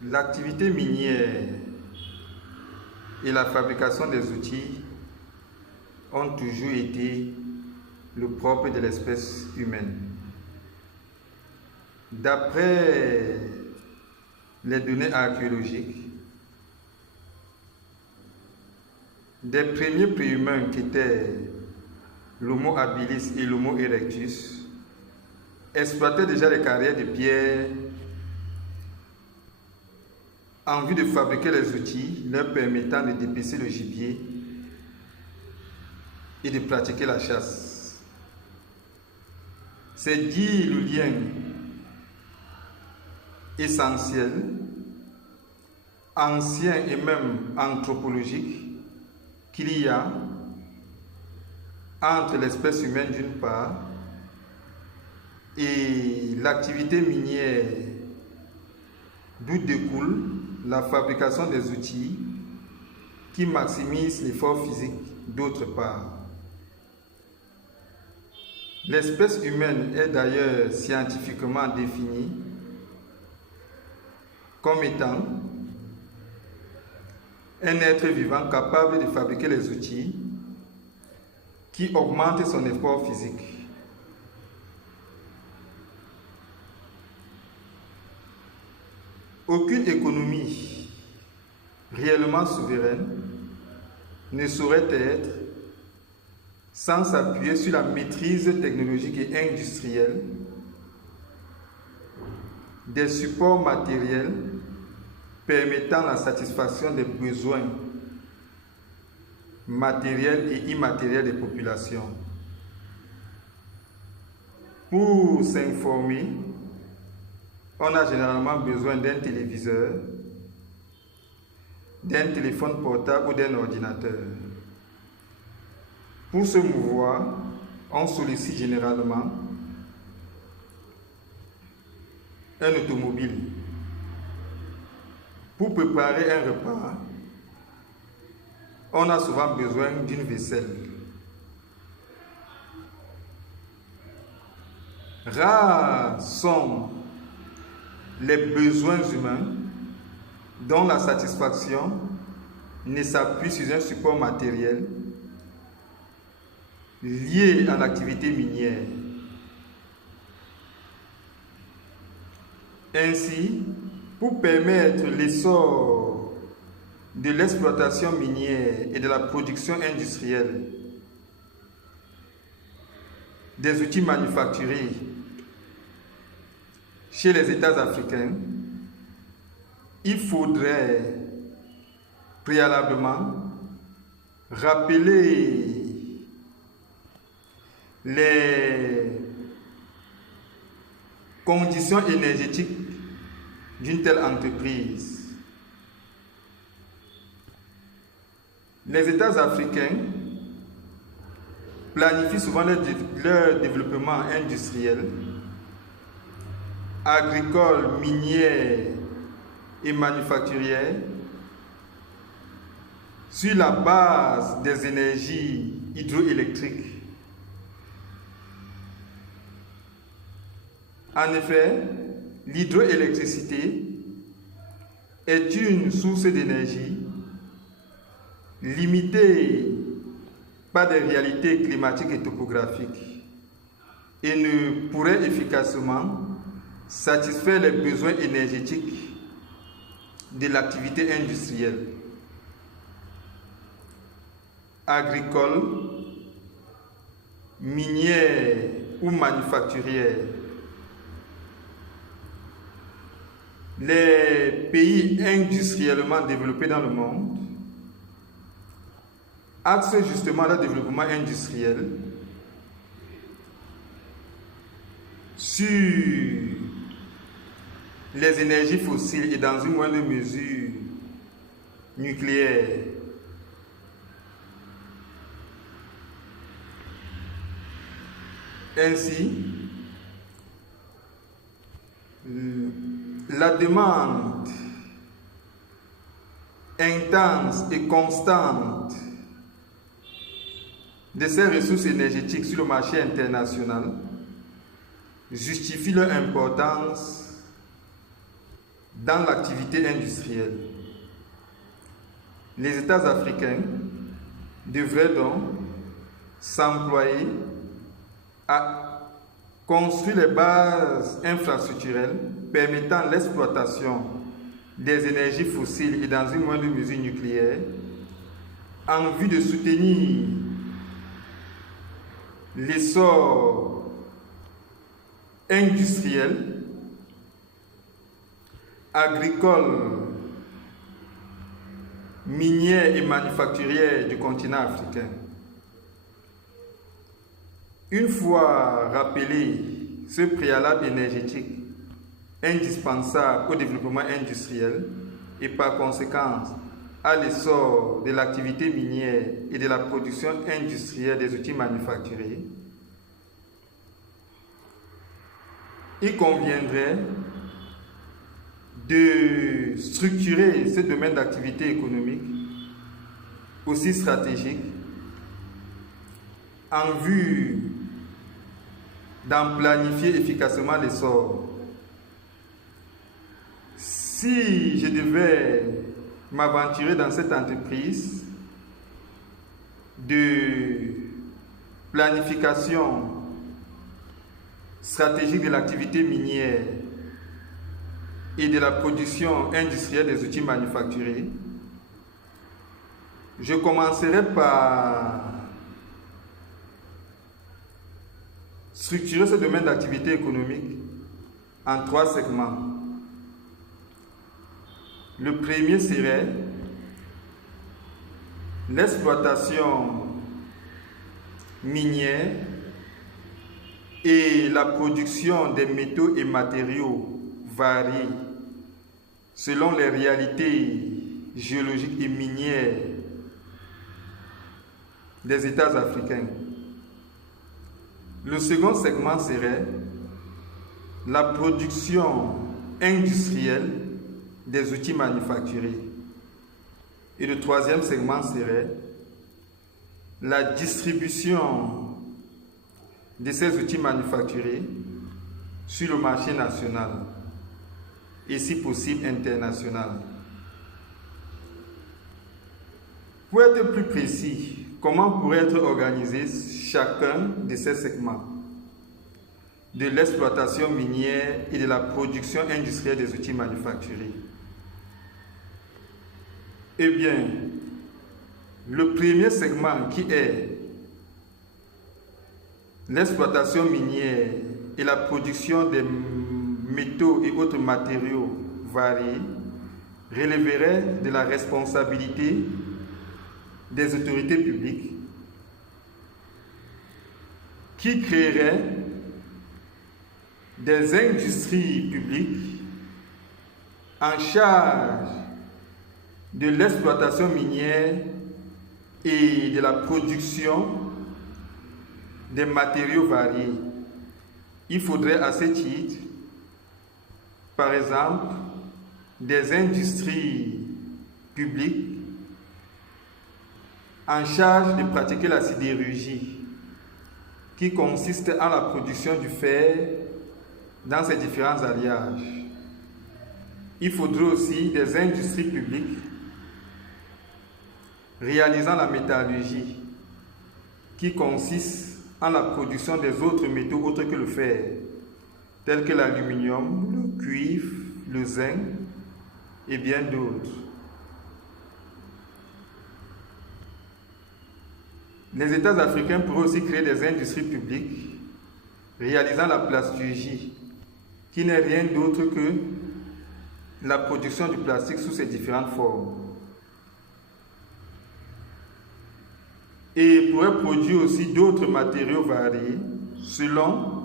L'activité minière et la fabrication des outils ont toujours été le propre de l'espèce humaine. D'après les données archéologiques, des premiers préhumains qui étaient l'Homo habilis et l'Homo erectus exploitaient déjà les carrières de pierre en vue de fabriquer les outils leur permettant de dépecer le gibier et de pratiquer la chasse. C'est dire le lien essentiel, ancien et même anthropologique qu'il y a entre l'espèce humaine d'une part et l'activité minière d'où découle la fabrication des outils qui maximisent l'effort physique d'autre part. L'espèce humaine est d'ailleurs scientifiquement définie comme étant un être vivant capable de fabriquer les outils qui augmentent son effort physique. Aucune économie réellement souveraine ne saurait être sans s'appuyer sur la maîtrise technologique et industrielle des supports matériels permettant la satisfaction des besoins matériels et immatériels des populations. Pour s'informer, on a généralement besoin d'un téléviseur, d'un téléphone portable ou d'un ordinateur. Pour se mouvoir, on sollicite généralement un automobile. Pour préparer un repas, on a souvent besoin d'une vaisselle. Rares sont les besoins humains dont la satisfaction ne s'appuie sur un support matériel lié à l'activité minière. Ainsi, pour permettre l'essor de l'exploitation minière et de la production industrielle des outils manufacturés chez les États africains, il faudrait préalablement rappeler les conditions énergétiques d'une telle entreprise. Les États africains planifient souvent leur développement industriel, agricole, minier et manufacturier sur la base des énergies hydroélectriques. En effet, l'hydroélectricité est une source d'énergie limitée par des réalités climatiques et topographiques et ne pourrait efficacement satisfaire les besoins énergétiques de l'activité industrielle, agricole, minière ou manufacturière. Les pays industriellement développés dans le monde axent justement leur développement industriel sur les énergies fossiles et dans une moindre mesure nucléaire. Ainsi, la demande intense et constante de ces ressources énergétiques sur le marché international justifie leur importance dans l'activité industrielle. Les États africains devraient donc s'employer à construire les bases infrastructurelles permettant l'exploitation des énergies fossiles et dans une moindre mesure nucléaire en vue de soutenir l'essor industriel, agricole, minière et manufacturière du continent africain. Une fois rappelé ce préalable énergétique indispensable au développement industriel et par conséquent à l'essor de l'activité minière et de la production industrielle des outils manufacturés, il conviendrait de structurer ce domaine d'activité économique aussi stratégique en vue d'en planifier efficacement l'essor. Si je devais m'aventurer dans cette entreprise de planification stratégique de l'activité minière et de la production industrielle des outils manufacturés, je commencerai par structurer ce domaine d'activité économique en 3 segments. Le premier serait l'exploitation minière et la production des métaux et matériaux variés selon les réalités géologiques et minières des États africains. Le second segment serait la production industrielle des outils manufacturés. Et le troisième segment serait la distribution de ces outils manufacturés sur le marché national et si possible international. Pour être plus précis, comment pourrait être organisé chacun de ces segments de l'exploitation minière et de la production industrielle des outils manufacturés? Eh bien, le premier segment qui est l'exploitation minière et la production des métaux et autres matériaux variés relèverait de la responsabilité des autorités publiques qui créeraient des industries publiques en charge de l'exploitation minière et de la production des matériaux variés. Il faudrait à ce titre, par exemple, des industries publiques en charge de pratiquer la sidérurgie, qui consiste en la production du fer dans ses différents alliages. Il faudrait aussi des industries publiques réalisant la métallurgie, qui consiste en la production des autres métaux autres que le fer, tels que l'aluminium, le cuivre, le zinc et bien d'autres. Les États africains pourraient aussi créer des industries publiques réalisant la plasturgie, qui n'est rien d'autre que la production du plastique sous ses différentes formes. Et pourrait produire aussi d'autres matériaux variés selon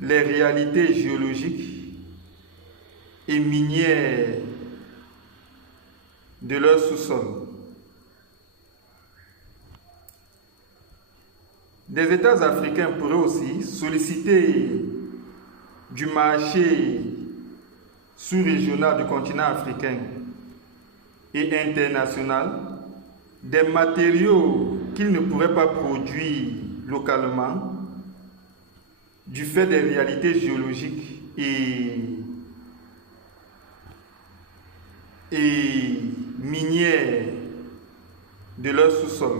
les réalités géologiques et minières de leur sous-sol. Des États africains pourraient aussi solliciter du marché sous-régional du continent africain et international des matériaux qu'ils ne pourraient pas produire localement du fait des réalités géologiques et sol,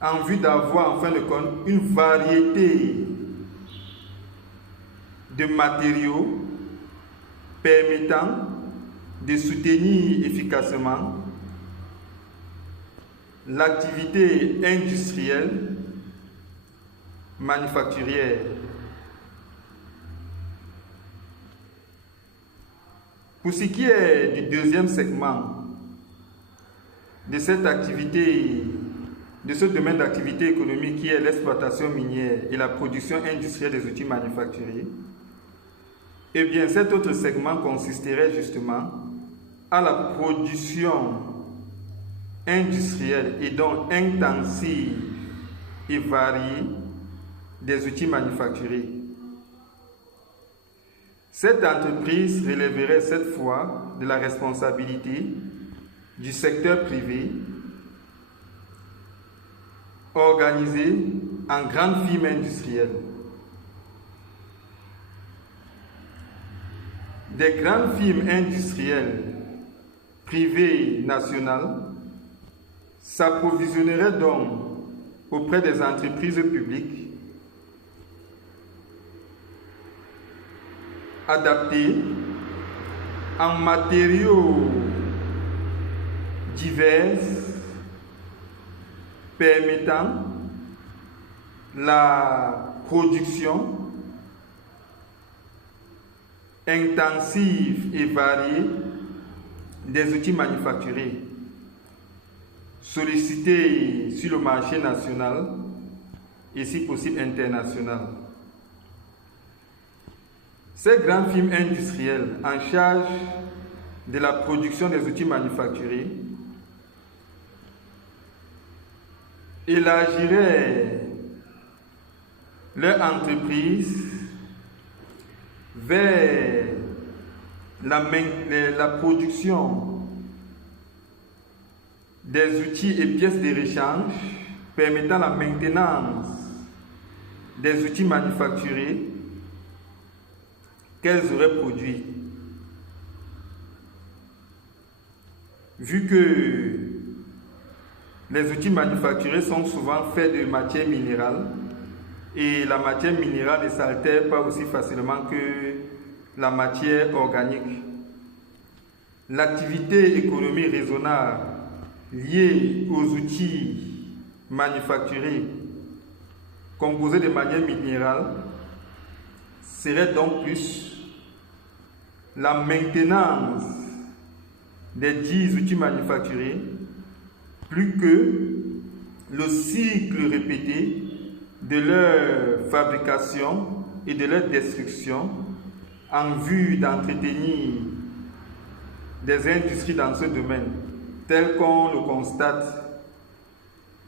en vue d'avoir en fin de compte une variété de matériaux permettant de soutenir efficacement l'activité industrielle manufacturière. Pour ce qui est du deuxième segment de cette activité, de ce domaine d'activité économique qui est l'exploitation minière et la production industrielle des outils manufacturiers, eh bien cet autre segment consisterait justement à la production industrielle et donc intensive et variée des outils manufacturiers. Cette entreprise relèverait cette fois de la responsabilité du secteur privé organisé en grandes firmes industrielles. Des grandes firmes industrielles privées nationales s'approvisionneraient donc auprès des entreprises publiques adaptées en matériaux divers permettant la production intensive et variée des outils manufacturiers sollicités sur le marché national et si possible international. Ces grandes firmes industrielles en charge de la production des outils manufacturiers élargiraient leur entreprise vers la production des outils et pièces de rechange permettant la maintenance des outils manufacturiers qu'elles auraient produits. Vu que les outils manufacturiers sont souvent faits de matière minérale et la matière minérale ne s'altère pas aussi facilement que la matière organique, l'activité économique raisonnable liée aux outils manufacturiers composés de matière minérale serait donc plus la maintenance des dits outils manufacturiers plus que le cycle répété de leur fabrication et de leur destruction en vue d'entretenir des industries dans ce domaine, tel qu'on le constate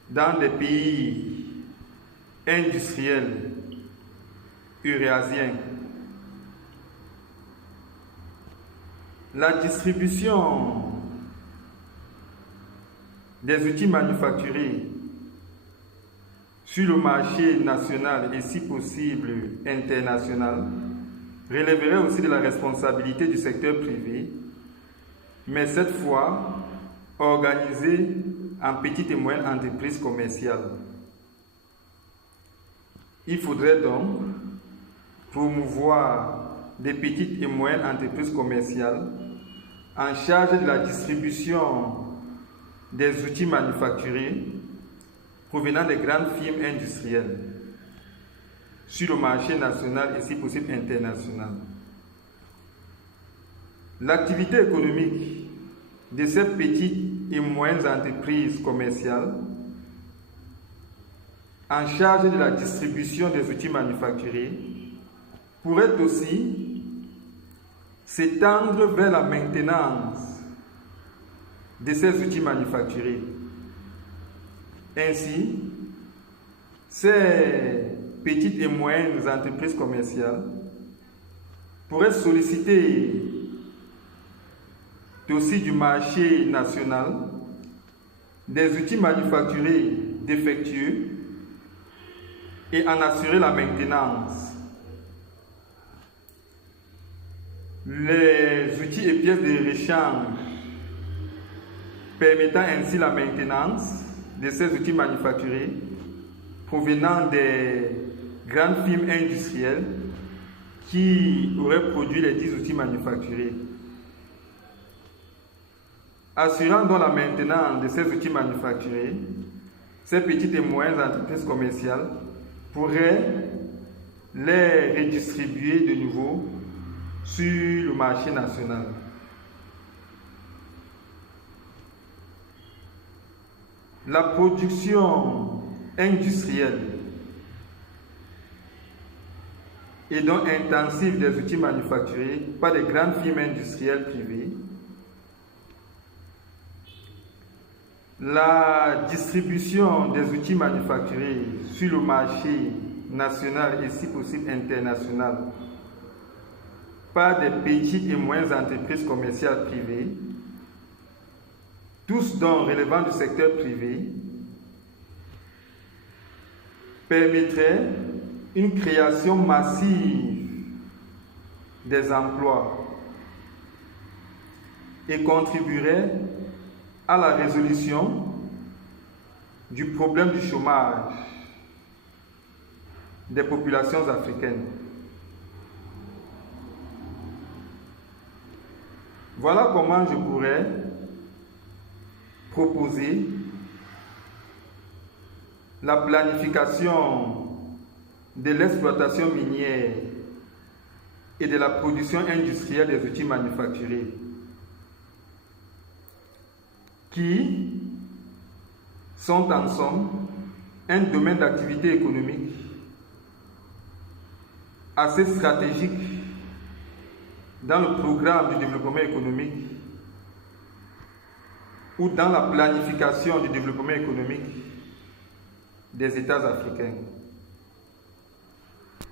dans des pays industriels eurasiens. La distribution des outils manufacturiers sur le marché national et si possible international relèverait aussi de la responsabilité du secteur privé, mais cette fois organisée en petites et moyennes entreprises commerciales. Il faudrait donc promouvoir des petites et moyennes entreprises commerciales en charge de la distribution des outils manufacturiers provenant des grandes firmes industrielles sur le marché national et si possible international. L'activité économique de ces petites et moyennes entreprises commerciales en charge de la distribution des outils manufacturiers pourrait aussi s'étendre vers la maintenance de ces outils manufacturiers. Ainsi, ces petites et moyennes entreprises commerciales pourraient solliciter aussi du marché national des outils manufacturiers défectueux et en assurer la maintenance. Les outils et pièces de rechange permettant ainsi la maintenance de ces outils manufacturés provenant des grandes firmes industrielles qui auraient produit les 10 outils manufacturés. Assurant donc la maintenance de ces outils manufacturés, ces petites et moyennes entreprises commerciales pourraient les redistribuer de nouveau sur le marché national. La production industrielle et donc intensive des outils manufacturés par des grandes firmes industrielles privées, la distribution des outils manufacturés sur le marché national et si possible international par des petites et moyennes entreprises commerciales privées, tous dons relevant du secteur privé, permettrait une création massive des emplois et contribuerait à la résolution du problème du chômage des populations africaines. Voilà comment je pourrais proposer la planification de l'exploitation minière et de la production industrielle des outils manufacturés qui sont en somme un domaine d'activité économique assez stratégique dans le programme du développement économique ou dans la planification du développement économique des États africains.